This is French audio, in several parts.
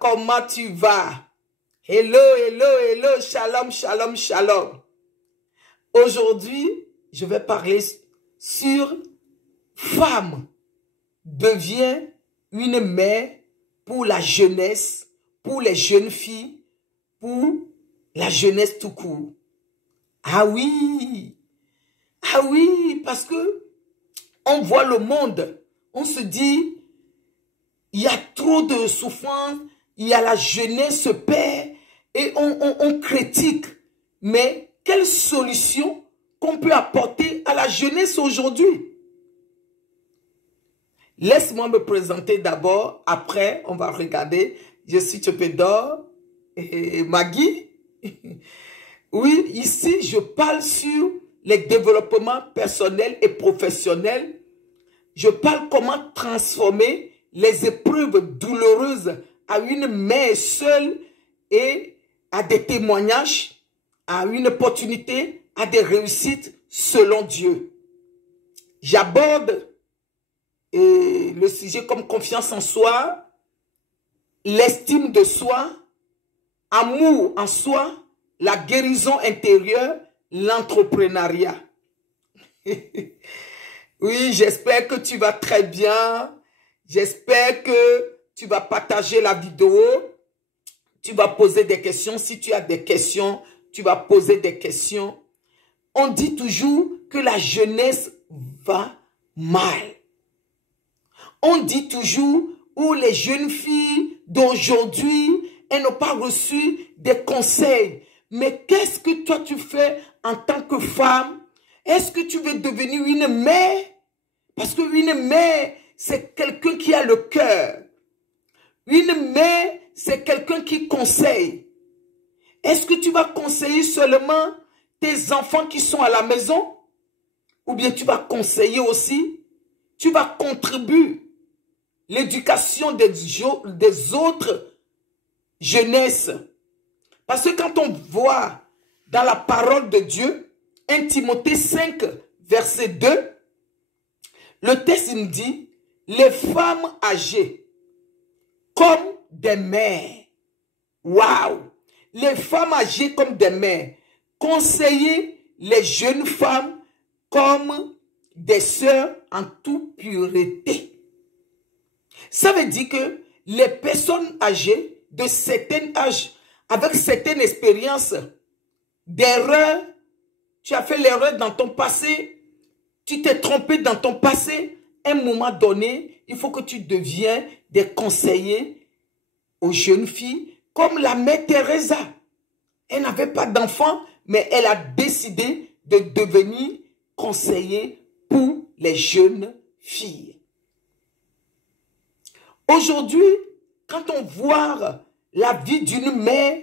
Comment tu vas? Hello, hello, hello, shalom, shalom, shalom. Aujourd'hui, je vais parler sur femme devient une mère pour la jeunesse, pour les jeunes filles, pour la jeunesse tout court. Ah oui, parce que on voit le monde, on se dit, il y a trop de souffrance, il y a la jeunesse se perd et on critique. Mais quelle solution qu'on peut apporter à la jeunesse aujourd'hui? Laisse-moi me présenter d'abord, après on va regarder. Je suis Tchopedor et Maggie. Oui, ici je parle sur les développements personnels et professionnels. Je parle comment transformer les épreuves douloureuses à une mère seule et à des témoignages, à une opportunité, à des réussites selon Dieu. J'aborde le sujet comme confiance en soi, l'estime de soi, amour en soi, la guérison intérieure, l'entrepreneuriat. Oui, j'espère que tu vas très bien. J'espère que tu vas partager la vidéo. Tu vas poser des questions. Si tu as des questions, tu vas poser des questions. On dit toujours que la jeunesse va mal. On dit toujours où les jeunes filles d'aujourd'hui, elles n'ont pas reçu des conseils. Mais qu'est-ce que toi tu fais en tant que femme? Est-ce que tu veux devenir une mère? Parce qu'une mère, c'est quelqu'un qui a le cœur. Une mère, c'est quelqu'un qui conseille. Est-ce que tu vas conseiller seulement tes enfants qui sont à la maison? Ou bien tu vas conseiller aussi? Tu vas contribuer l'éducation des autres jeunesses. Parce que quand on voit dans la parole de Dieu, 1 Timothée 5, verset 2, le texte nous dit, les femmes âgées comme des mères. Waouh! Les femmes âgées comme des mères. Conseillez les jeunes femmes comme des sœurs en toute pureté. Ça veut dire que les personnes âgées de certain âge, avec certaines expériences, d'erreurs, tu as fait l'erreur dans ton passé, tu t'es trompé dans ton passé, à un moment donné, il faut que tu deviennes des conseillers aux jeunes filles, comme la mère Teresa. Elle n'avait pas d'enfant, mais elle a décidé de devenir conseiller pour les jeunes filles. Aujourd'hui, quand on voit la vie d'une mère,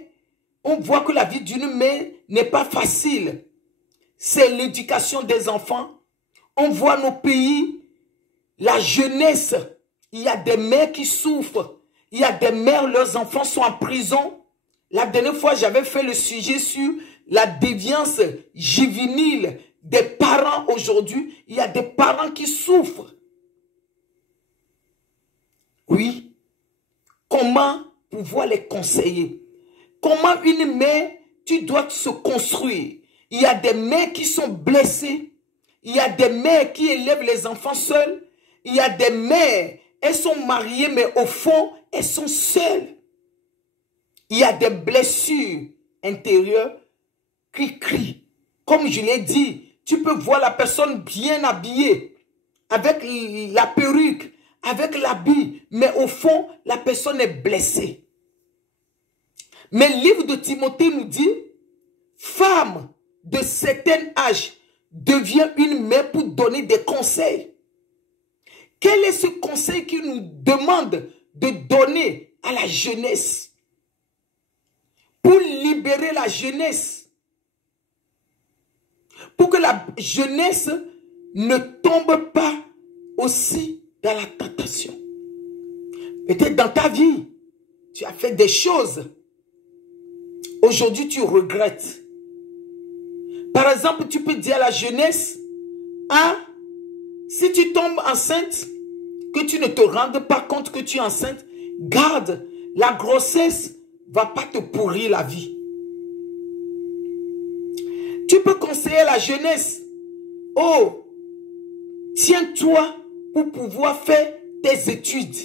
on voit que la vie d'une mère n'est pas facile. C'est l'éducation des enfants. On voit nos pays, la jeunesse. Il y a des mères qui souffrent. Il y a des mères, leurs enfants sont en prison. La dernière fois, j'avais fait le sujet sur la déviance juvénile des parents aujourd'hui. Il y a des parents qui souffrent. Oui. Comment pouvoir les conseiller? Comment une mère, tu dois se construire? Il y a des mères qui sont blessées. Il y a des mères qui élèvent les enfants seules. Il y a des mères, elles sont mariées, mais au fond, elles sont seules. Il y a des blessures intérieures qui crient. Comme je l'ai dit, tu peux voir la personne bien habillée, avec la perruque, avec l'habit, mais au fond, la personne est blessée. Mais le livre de Timothée nous dit, femme de certain âge devient une mère pour donner des conseils. Quel est ce conseil qu'il nous demande de donner à la jeunesse? Pour libérer la jeunesse. Pour que la jeunesse ne tombe pas aussi dans la tentation. Peut-être dans ta vie, tu as fait des choses. Aujourd'hui, tu regrettes. Par exemple, tu peux dire à la jeunesse, ah, si tu tombes enceinte, que tu ne te rendes pas compte que tu es enceinte, garde, la grossesse ne va pas te pourrir la vie. Tu peux conseiller la jeunesse. Oh, tiens-toi pour pouvoir faire tes études.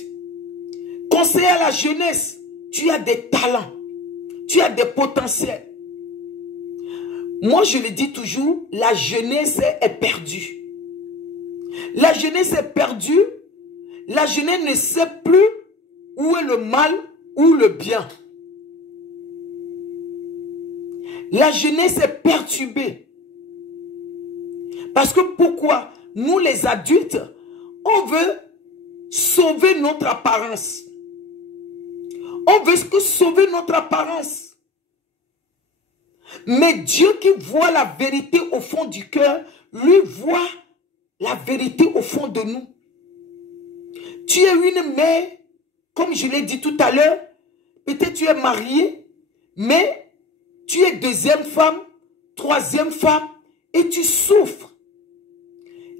Conseiller à la jeunesse, tu as des talents, tu as des potentiels. Moi, je le dis toujours, la jeunesse est perdue. La jeunesse est perdue. La jeunesse ne sait plus où est le mal ou le bien. La jeunesse est perturbée. Parce que pourquoi? Nous les adultes, on veut sauver notre apparence. On veut que sauver notre apparence. Mais Dieu qui voit la vérité au fond du cœur, lui voit la vérité au fond de nous. Tu es une mère, comme je l'ai dit tout à l'heure, peut-être tu es mariée, mais tu es deuxième femme, troisième femme, et tu souffres.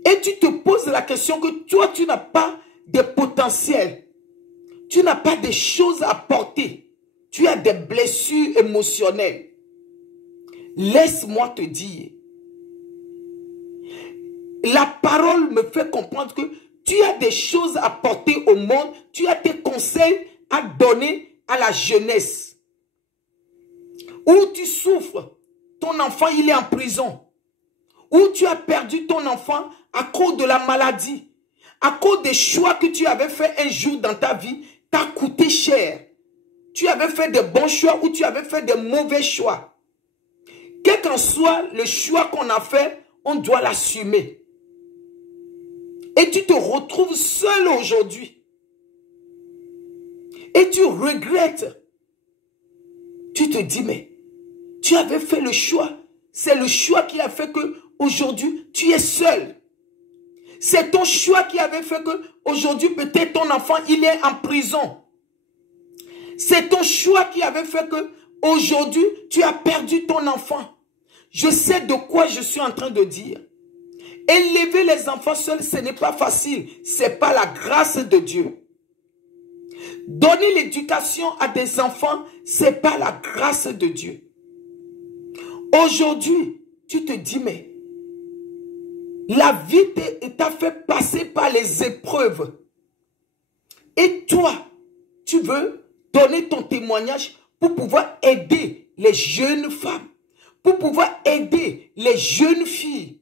Et tu te poses la question que toi, tu n'as pas de potentiel. Tu n'as pas de choses à porter. Tu as des blessures émotionnelles. Laisse-moi te dire, la parole me fait comprendre que tu as des choses à porter au monde, tu as des conseils à donner à la jeunesse. Où tu souffres, ton enfant il est en prison. Où tu as perdu ton enfant à cause de la maladie, à cause des choix que tu avais fait un jour dans ta vie, t'a coûté cher. Tu avais fait de bons choix ou tu avais fait de mauvais choix. Quel qu'en soit le choix qu'on a fait, on doit l'assumer. Et tu te retrouves seul aujourd'hui. Et tu regrettes. Tu te dis, mais tu avais fait le choix. C'est le choix qui a fait que aujourd'hui tu es seul. C'est ton choix qui avait fait que aujourd'hui peut-être ton enfant il est en prison. C'est ton choix qui avait fait que aujourd'hui tu as perdu ton enfant. Je sais de quoi je suis en train de dire. Élever les enfants seuls, ce n'est pas facile. Ce n'est pas la grâce de Dieu. Donner l'éducation à des enfants, ce n'est pas la grâce de Dieu. Aujourd'hui, tu te dis, mais la vie t'a fait passer par les épreuves. Et toi, tu veux donner ton témoignage pour pouvoir aider les jeunes femmes, pour pouvoir aider les jeunes filles.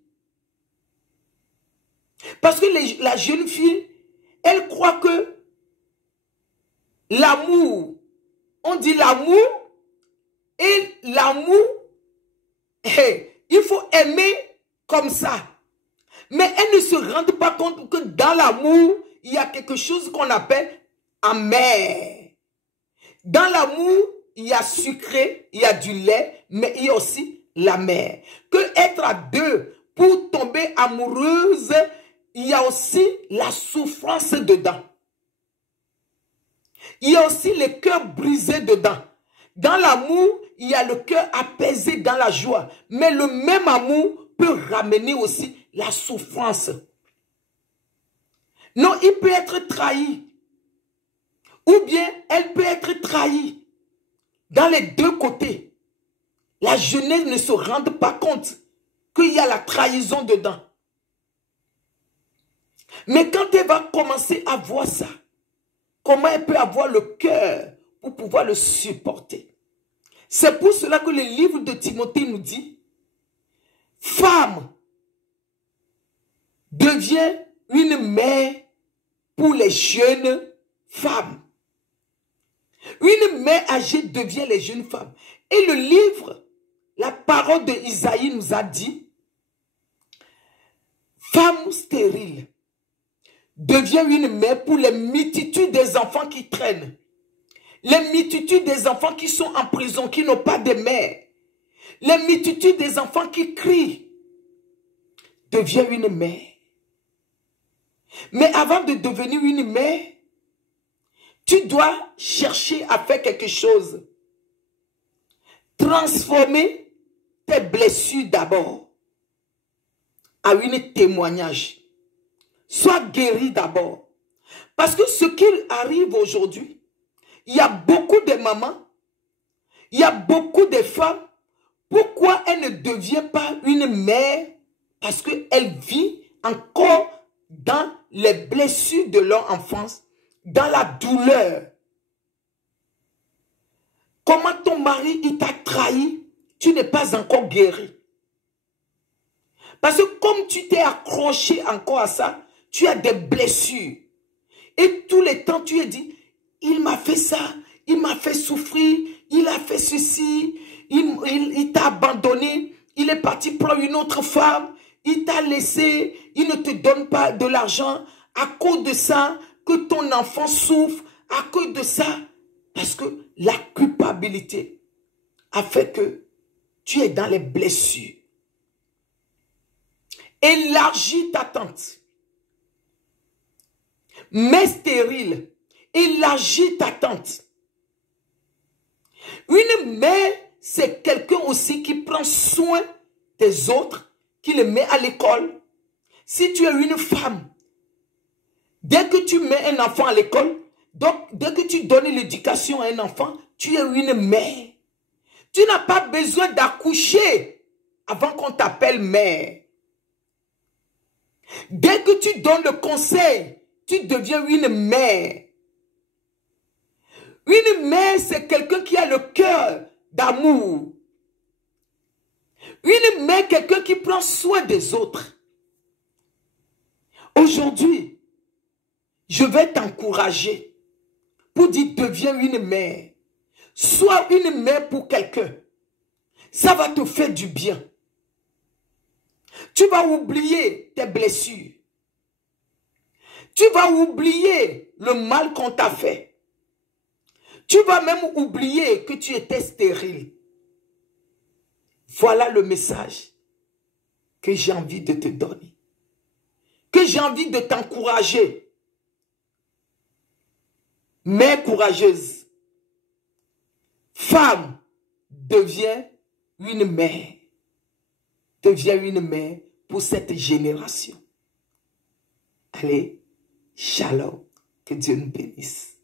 Parce que la jeune fille, elle croit que l'amour, on dit l'amour, et l'amour, il faut aimer comme ça. Mais elle ne se rend pas compte que dans l'amour, il y a quelque chose qu'on appelle amer. Dans l'amour, il y a sucré, il y a du lait, mais il y a aussi l'amer. Que être à deux pour tomber amoureuse, il y a aussi la souffrance dedans. Il y a aussi le cœur brisé dedans. Dans l'amour, il y a le cœur apaisé dans la joie. Mais le même amour peut ramener aussi la souffrance. Non, il peut être trahi. Ou bien, elle peut être trahie. Dans les deux côtés. La jeunesse ne se rend pas compte qu'il y a la trahison dedans. Mais quand elle va commencer à voir ça, comment elle peut avoir le cœur pour pouvoir le supporter? C'est pour cela que le livre de Timothée nous dit, femme, deviens une mère pour les jeunes femmes. Une mère âgée devient les jeunes femmes. Et le livre, la parole de Isaïe nous a dit, femme stérile, deviens une mère pour les multitudes des enfants qui traînent. Les multitudes des enfants qui sont en prison, qui n'ont pas de mère. Les multitudes des enfants qui crient. Deviens une mère. Mais avant de devenir une mère, tu dois chercher à faire quelque chose. Transformer tes blessures d'abord à un témoignage. Sois guéri d'abord. Parce que ce qui arrive aujourd'hui, il y a beaucoup de mamans, il y a beaucoup de femmes. Pourquoi elle ne devient pas une mère? Parce qu'elle vit encore dans les blessures de leur enfance, dans la douleur. Comment ton mari il t'a trahi, tu n'es pas encore guéri. Parce que comme tu t'es accroché encore à ça, tu as des blessures. Et tous les temps tu as dit, il m'a fait ça, il m'a fait souffrir, il a fait ceci, il t'a abandonné, il est parti prendre une autre femme, il t'a laissé, il ne te donne pas de l'argent. À cause de ça, que ton enfant souffre, à cause de ça, parce que la culpabilité a fait que tu es dans les blessures. Élargis ta tente. Mais stérile. Élargis ta tente. Une mère, c'est quelqu'un aussi qui prend soin des autres, qui les met à l'école. Si tu es une femme, dès que tu mets un enfant à l'école, donc dès que tu donnes l'éducation à un enfant, tu es une mère. Tu n'as pas besoin d'accoucher avant qu'on t'appelle mère. Dès que tu donnes le conseil, tu deviens une mère. Une mère, c'est quelqu'un qui a le cœur d'amour. Une mère, quelqu'un qui prend soin des autres. Aujourd'hui, je vais t'encourager pour dire, deviens une mère. Sois une mère pour quelqu'un. Ça va te faire du bien. Tu vas oublier tes blessures. Tu vas oublier le mal qu'on t'a fait. Tu vas même oublier que tu étais stérile. Voilà le message que j'ai envie de te donner. Que j'ai envie de t'encourager. Mère courageuse. Femme, deviens une mère. Deviens une mère pour cette génération. Allez, shalom. Que Dieu nous bénisse.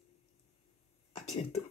À bientôt.